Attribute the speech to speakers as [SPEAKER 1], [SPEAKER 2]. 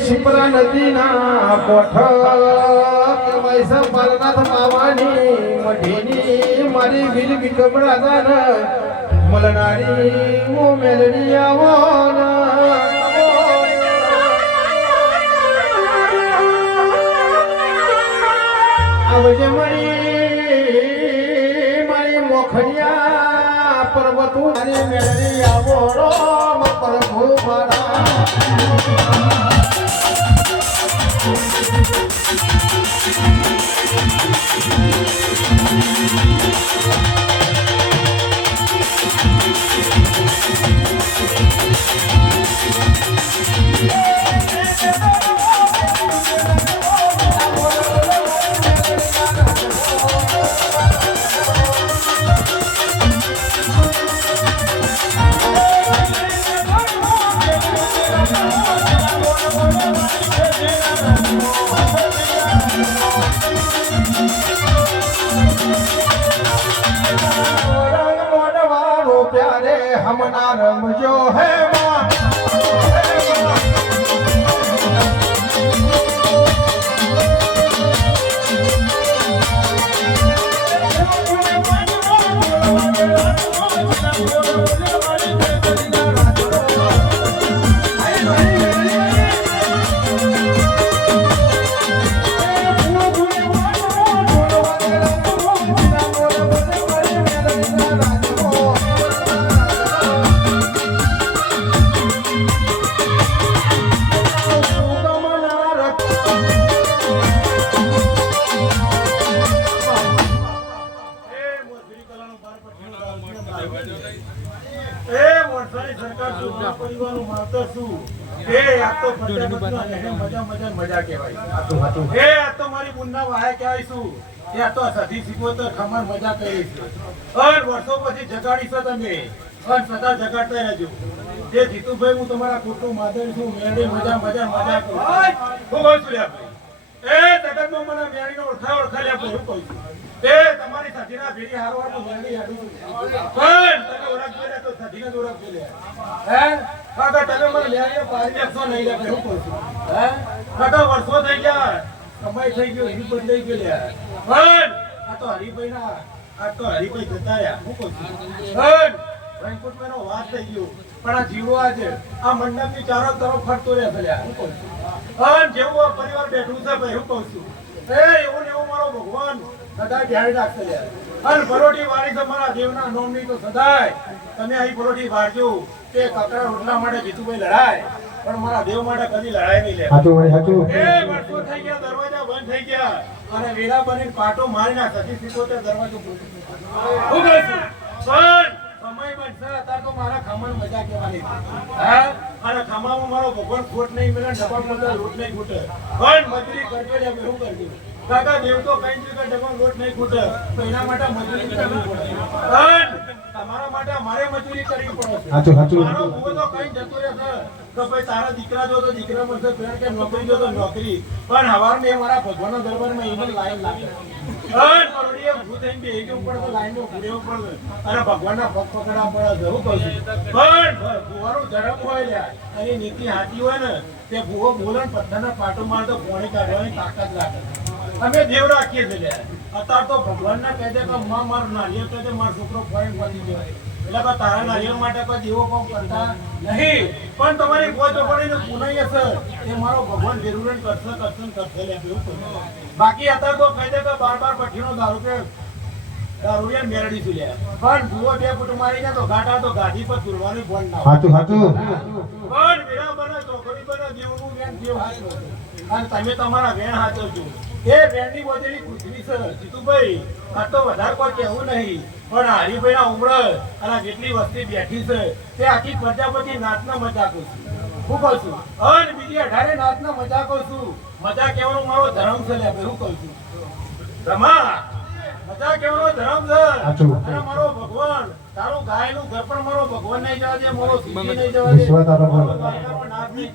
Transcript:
[SPEAKER 1] શિપ્રા નદીના કોઠ છે પારનાથ બાવાની મઢીની મારી વીર વિકમરા દાન મલનારી મો મેલડી આવો આવજે મારી મારી મોખણિયા પર્વતું મારી મેળવી આવો મારા રંગ પ્યારે હમણાં રમજો હે માં
[SPEAKER 2] એ મોરસાની સરકાર શું, પરિવારનું માવતર શું? એ આ તો મજા મજા મજા કહેવાય. એ આ તો મારી બુનના વાહે કહેવાય શું? તો સધી સિકોતર ખમણ મજા કરી છે. અન વર્ષો પછી જગાડી તમે અન સદા જગાડતા રહેજો જે જીતુભાઈ હું તમારા કુટુંબ આદર છું મેળે મજા મજા મજા કરું હું છું એ જગતમાં મને મેળીનો ઓળખાય ઓળખાય લ્યા હું કહું છું. એ તમારી સધીના ભેરી હારવાનું જલ્દી હારું પણ તમે ઓળખજો લ્યા તો સાથીને જ ઓળખજો. હે? કાકા તમે મને મેળીને પાડી નાખશો નહીં લ્યા હું કહું. હે? કાકા વર્ષો થઈ ગયા સમય થઈ ગયો એની બદલાઈ ગયો લે પણ આ તો હરિભાઈના, આ તો હરીભાઈ જતા રહ્યા, હું કહું. પણ રણકોટમાંનો વાત થઈ ગયો પણ આ જીવો આજે, આ મંડપની ચારો તરફ ફરતો રહે ભલે હું કહું છું. પણ જેવું આ પરિવાર બેઠું છે, ભાઈ, હું કહું છું એ એવું ને એવું મારો ભગવાન સદાય ધ્યાન રાખશે અને પરોઢી વાળી છે દેવના નોમની તો સદાય. તમે અહીં પરોઢી વાળજો. તે કકરા રોટલા માટે જીતુભાઈ લડાય. પણ મારા દેવ માટે કદી લડાય નહીં લે
[SPEAKER 1] હાચું વળી હાચું.
[SPEAKER 2] એ વર્ષો થઈ ગયા દરવાજા બંધ થઈ ગયા. અને વેલા બની પાટો મારી નાખ. સતી સિકોતેર દરવાજો ખોલી દીધો. હું કહું છું, પણ સમય બનશે અત્યારે તો મારા ખમણ મજા કહેવાની હા? અને ખમામાં મારો ભગવાન ખોટ નહીં મળે ડબ્બા ડબ્બામાં તો નહીં ખૂટે પણ મજૂરી કરજો લે હું કરજો? કાકા દેવ તો કઈ જ ડબલ લોટ નહીં ખૂટે. તો એના માટે મજૂરી કરવી પડે પણ તમારા માટે મારે મજૂરી કરવી પડે સાચું
[SPEAKER 1] હાચું હાચું
[SPEAKER 2] મારો ભૂવો તો કઈ જતો રહેશે. તો ભાઈ તારા દીકરા જો તો દીકરા મળશે પેલા કે નોકરી જો તો નોકરી. પણ હવાર મેં મારા ભગવાનના દરબારમાં ઈમેલ લાઈન લાગે. પણ અમે દેવ રાખીએ છીએ અત્યારે તો ભગવાનના કહે છે કે મારું નારિયેળ કહે છે, મારો છોકરો ફોરેન પતી ગયો એટલે કે તારા નારિયેળ માટે કોઈ દેવો કોમ કરતા નહીં. પણ તમારી કોઈ ચોપડીને પુનાઈ હશે. એ મારો ભગવાન જરૂર કરશે કરશે કરશે લે બાકી અત્યારે તો કહી દે કે બાર બાર પઠીનો દારૂ કે દારૂડિયા મેરડી લે. પણ ભૂવો બે ફૂટ મારી જાય તો ઘાટા તો ગાડી પર તુરવાનું બંધ ના
[SPEAKER 1] હાચું હાચું.
[SPEAKER 2] પણ વેરા બને ચોકડી બને દેવનું વેણ દેવ હાચવો. અને તમે તમારા વેણ હાચવજો એ વેણની બોધેલી પૃથ્વી છે જીતુભાઈ. આ તો વધારે કોઈ કહેવું નહીં. પણ હરિભાઈના ઉમર અને જેટલી વસ્તી બેઠી છે તે આખી પ્રજાપતિ નાચના મજાકો છું. હું કહું છું અને બીજી અઢારે નાચના મજાકો છું. મજા કહેવાનો મારો ધર્મ છે લે હું કહું છું. રમા મજા કહેવાનો ધર્મ છે. અને મારો ભગવાન તારું ગાયનું ઘર પણ મારો ભગવાન નહીં જવા દે મારો સીધી નહીં જવા દે. મારો નાથ નહીં